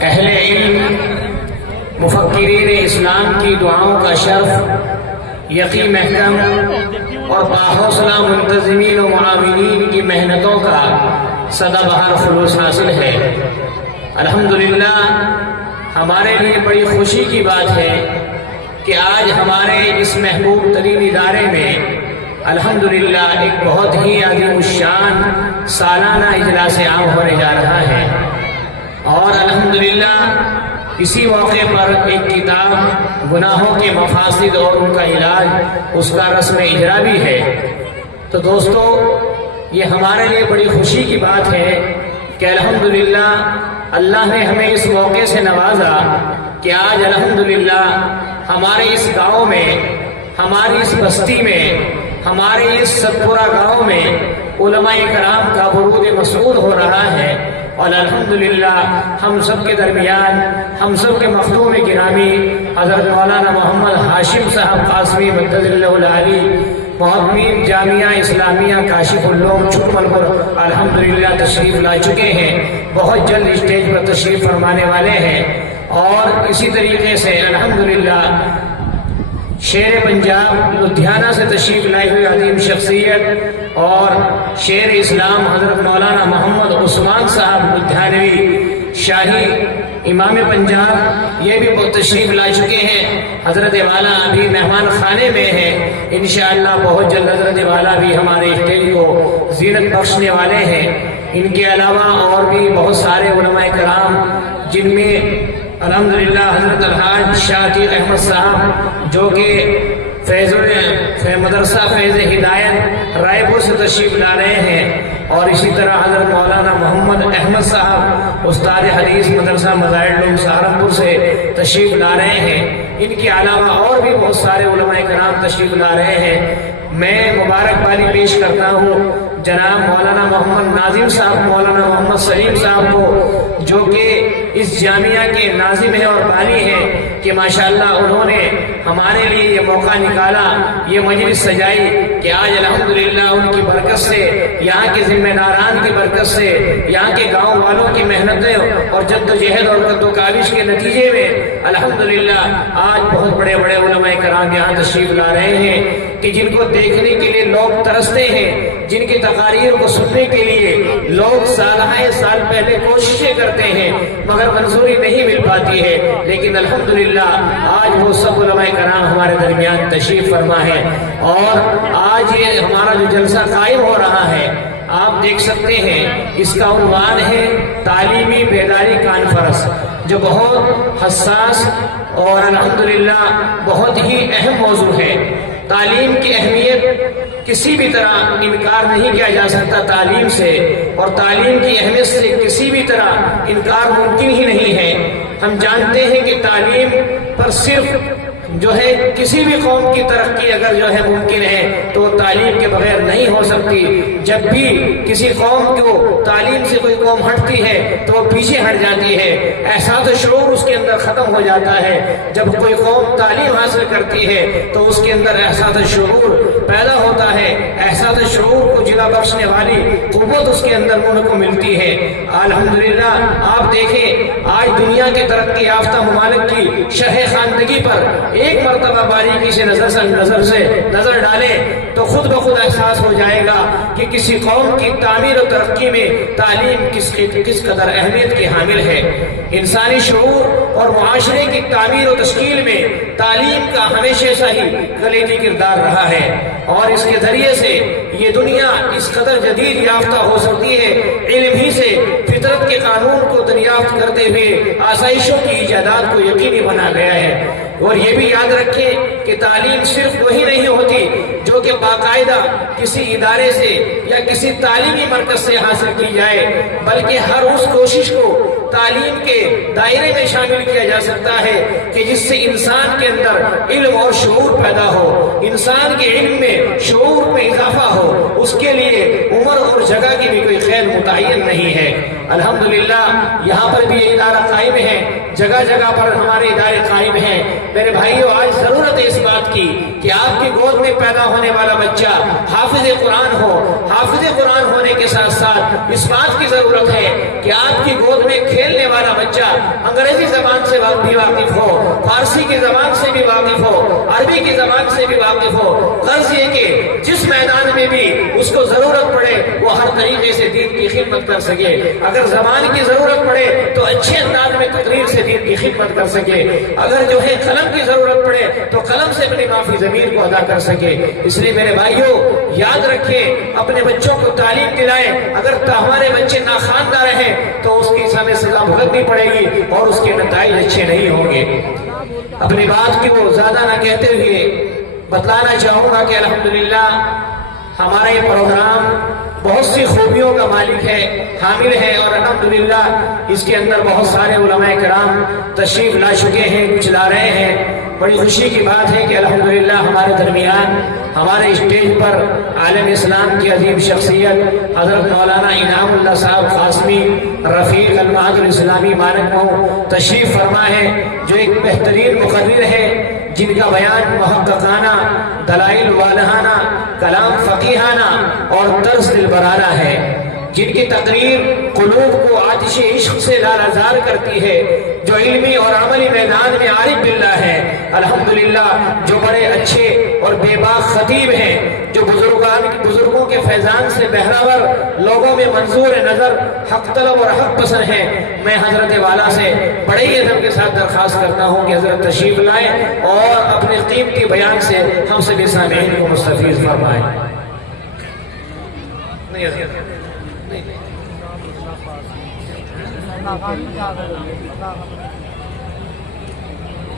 اہل علم مفکرین اسلام کی دعاؤں کا شرف یقی محکم اور باحوصلہ منتظمین و معاونین کی محنتوں کا سدا بہار خلوص حاصل ہے۔ الحمدللہ ہمارے لیے بڑی خوشی کی بات ہے کہ آج ہمارے اس محبوب ترین ادارے میں الحمدللہ ایک بہت ہی عظیم الشان سالانہ اجلاس عام ہونے جا رہا ہے، اور الحمدللہ اسی موقع پر ایک کتاب گناہوں کے مفاسد اور ان کا علاج، اس کا رسم اجرا بھی ہے۔ تو دوستو، یہ ہمارے لیے بڑی خوشی کی بات ہے کہ الحمدللہ اللہ نے ہمیں اس موقع سے نوازا کہ آج الحمدللہ ہمارے اس گاؤں میں، ہماری اس بستی میں، ہمارے اس ستپورہ گاؤں میں علماء کرام کا ورود مسعود ہو رہا ہے، اور الحمدللہ ہم سب کے درمیان، ہم سب کے مخدوم گرامی حضرت مولانا محمد ہاشم صاحب قاسمی مدد اللہ العالی، محتمین جامعہ اسلامیہ کاشف العلوم چھٹمل پر الحمدللہ تشریف لا چکے ہیں، بہت جلد اسٹیج پر تشریف فرمانے والے ہیں۔ اور اسی طریقے سے الحمدللہ شیر پنجاب لدھیانہ سے تشریف لائی ہوئی عظیم شخصیت اور شیر اسلام حضرت مولانا محمد عثمان صاحب لدھیانوی شاہی امام پنجاب، یہ بھی بہت تشریف لا چکے ہیں۔ حضرت والا ابھی مہمان خانے میں ہیں، انشاءاللہ بہت جلد حضرت والا بھی ہمارے اسٹیج کو زینت بخشنے والے ہیں۔ ان کے علاوہ اور بھی بہت سارے علماء کرام، جن میں الحمدللہ حضرت الحاج شاہ عتیق احمد صاحب جو کہ مدرسہ فیض ہدایت رائے پور سے تشریف لا رہے ہیں، اور اسی طرح حضرت مولانا محمد احمد صاحب استاد حدیث مدرسہ مظاہر سہارنپور سے تشریف لا رہے ہیں۔ ان کے علاوہ اور بھی بہت سارے علماء کرام تشریف لا رہے ہیں۔ میں مبارکبادی پیش کرتا ہوں جناب مولانا محمد ناظم صاحب، مولانا محمد سلیم صاحب کو، جو کہ اس جامعہ کے ناظم ہیں اور بانی ہیں، کہ ماشاءاللہ انہوں نے ہمارے لیے یہ موقع نکالا، یہ مجلس سجائی کہ آج الحمدللہ ان کی برکت سے، یہاں کے ذمہ داران کی برکت سے، یہاں کے گاؤں والوں کی محنتیں اور جد و جہد اور قد و کاوش کے نتیجے میں الحمدللہ آج بہت بڑے بڑے علماء کرام یہاں تشریف لا رہے ہیں، کہ جن کو دیکھنے کے لیے لوگ ترستے ہیں، جن کی تقاریر کو سننے کے لیے لوگ سال پہلے کوششیں کرتے ہیں، مگر منظوری نہیں مل پاتی ہے، لیکن الحمدللہ آج وہ سب علماء کرام ہمارے درمیان تشریف فرما ہے۔ اور آج یہ ہمارا جو جلسہ قائم ہو رہا ہے، آپ دیکھ سکتے ہیں اس کا عنوان ہے تعلیمی بیداری کانفرنس، جو بہت حساس اور الحمدللہ بہت ہی اہم موضوع ہے۔ تعلیم کی اہمیت کسی بھی طرح انکار نہیں کیا جا سکتا تعلیم سے، اور تعلیم کی اہمیت سے کسی بھی طرح انکار ممکن ہی نہیں ہے۔ ہم جانتے ہیں کہ تعلیم پر صرف جو ہے کسی بھی قوم کی ترقی اگر جو ہے ممکن ہے تو تعلیم کے بغیر نہیں ہو سکتی۔ جب بھی کسی قوم کو تعلیم سے کوئی قوم ہٹتی ہے تو وہ پیچھے ہٹ جاتی ہے، احساس شعور اس کے اندر ختم ہو جاتا ہے۔ جب کوئی قوم تعلیم حاصل کرتی ہے تو اس کے اندر احساس شعور پیدا ہوتا ہے، احساس شعور کو جلا بخشنے والی قوت اس کے اندر ان کو ملتی ہے۔ الحمدللہ آپ دیکھیں آج دنیا کے ترقی یافتہ ممالک کی شرح خواندگی پر ایک مرتبہ باریکی سے نظر ڈالیں تو خود بخود احساس ہو جائے گا کہ کسی قوم کی تعمیر و ترقی میں تعلیم کس قدر اہمیت کی حامل ہے۔ انسانی شعور اور معاشرے کی تعمیر و تشکیل میں تعلیم کا ہمیشہ سے ہی کلیدی کردار رہا ہے، اور اس کے ذریعے سے یہ دنیا اس قدر جدید یافتہ ہو سکتی ہے۔ علم ہی سے فطرت کے قانون کو دریافت کرتے ہوئے آسائشوں کی ایجادات کو یقینی بنا گیا ہے۔ اور یہ بھی یاد رکھیں کہ تعلیم صرف وہی نہیں ہوتی جو کہ باقاعدہ کسی ادارے سے یا کسی تعلیمی مرکز سے حاصل کی جائے، بلکہ ہر اس کوشش کو تعلیم کے دائرے میں شامل کیا جا سکتا ہے کہ جس سے انسان کے اندر علم اور شعور پیدا ہو، انسان کے علم میں شعور میں اضافہ ہو۔ اس کے لیے عمر اور جگہ کی بھی کوئی خیر متعین نہیں ہے۔ الحمدللہ یہاں پر بھی یہ ادارہ قائم ہے جگہ جگہ پر ہمارے ادارے قائم ہیں۔ میرے بھائیوں، آج ضرورت ہے اس بات کی کہ آپ کی گود میں پیدا ہونے والا بچہ حافظ قرآن ہو۔ حافظ قرآن ہونے کے ساتھ ساتھ اس بات کی ضرورت ہے کہ آپ کی گود میں کھیلنے والا بچہ انگریزی زبان سے بھی واقف ہو، فارسی کی زبان سے بھی واقف ہو، عربی کی زبان سے بھی واقف ہو۔ غرض یہ کہ جس میدان میں بھی اس کو ضرورت پڑے وہ ہر طریقے سے دین کی خدمت کر سکے۔ اگر زبان کی ضرورت پڑے تو اچھے انداز میں تقریر سے دین کی خدمت کر سکے۔ اگر جو ہے قلم کی ضرورت پڑے تو قلم سے اپنی معافی ضمیر کو ادا کر سکے۔ اس لیے میرے بھائیوں، یاد رکھیں، اپنے بچوں کو تعلیم دلائیں۔ اگر ہمارے بچے ناخواندہ رہیں تو اس کی ہمیں سزا بھگتنی پڑے گی اور اس کے نتائج اچھے نہیں ہوں گے۔ اپنی بات کی وہ زیادہ نہ کہتے ہوئے بتلانا چاہوں گا کہ الحمدللہ ہمارا یہ پروگرام بہت سی خوبیوں کا مالک ہے، حامل ہے، اور الحمدللہ اس کے اندر بہت سارے علماء کرام تشریف لا چکے ہیں، کچھ لا رہے ہیں۔ بڑی خوشی کی بات ہے کہ الحمدللہ ہمارے درمیان ہمارے اسٹیج پر عالم اسلام کی عظیم شخصیت حضرت مولانا انعام اللہ صاحب قاسمی رفیق المعہد الاسلامی مانک تشریف فرما ہے، جو ایک بہترین مقرر ہے، جن کا بیان محققانہ، دلائل والہانہ، کلام فقیہانہ اور طرز دلبرانہ ہے، جن کی تقریر قلوب کو آتش عشق سے لالہزار کرتی ہے، جو علمی اور عملی میدان میں عارف باللہ ہے۔ الحمدللہ جو بڑے اچھے اور بے باک خطیب ہیں، جو بزرگوں کے فیضان سے بہراور لوگوں میں منظور نظر، حق طلب اور حق پسند ہیں۔ میں حضرت والا سے بڑے ہی ادب کے ساتھ درخواست کرتا ہوں کہ حضرت تشریف لائیں اور اپنے قیمتی بیان سے ہم سبھی سامعین کو مستفیض فرمائیں۔ نہیں